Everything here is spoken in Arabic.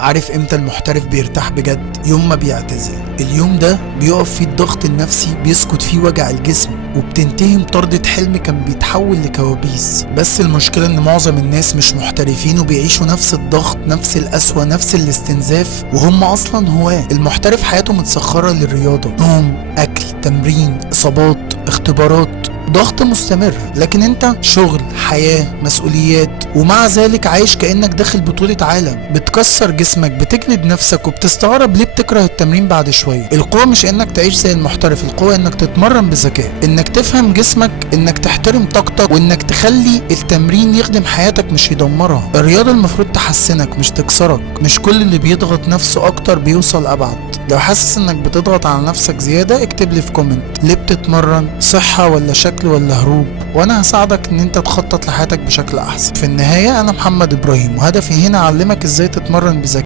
عارف امتى المحترف بيرتاح بجد؟ يوم ما بيعتزل. اليوم ده بيقف فيه الضغط النفسي، بيسكت فيه وجع الجسم، وبتنتهي مطاردة حلم كان بيتحول لكوابيس. بس المشكلة ان معظم الناس مش محترفين وبيعيشوا نفس الضغط، نفس القسوة، نفس الاستنزاف، وهم اصلا هواه. المحترف حياته متسخرة للرياضة، نوم، اكل، تمرين، اصابات، اختبارات، ضغط مستمر. لكن انت شغل، حياة، مسؤوليات، ومع ذلك عايش كأنك داخل بطولة عالم. بتكسر جسمك، بتجلد نفسك، وبتستغرب ليه بتكره التمرين بعد شوية. القوة مش انك تعيش زي المحترف، القوة انك تتمرن بذكاء، انك تفهم جسمك، انك تحترم طاقتك، وانك تخلي التمرين يخدم حياتك مش يدمرها. الرياضة المفروض تحسنك مش تكسرك. مش كل اللي بيضغط نفسه اكتر بيوصل ابعد. لو حاسس انك بتضغط على نفسك زيادة اكتب لي في كومنت ليه بتتمرن، صحة ولا شكل ولا هروب، وانا هساعدك ان انت تخطط لحياتك بشكل احسن. في النهاية انا محمد ابراهيم، وهدفي هنا اعلمك ازاي تتمرن بذكاء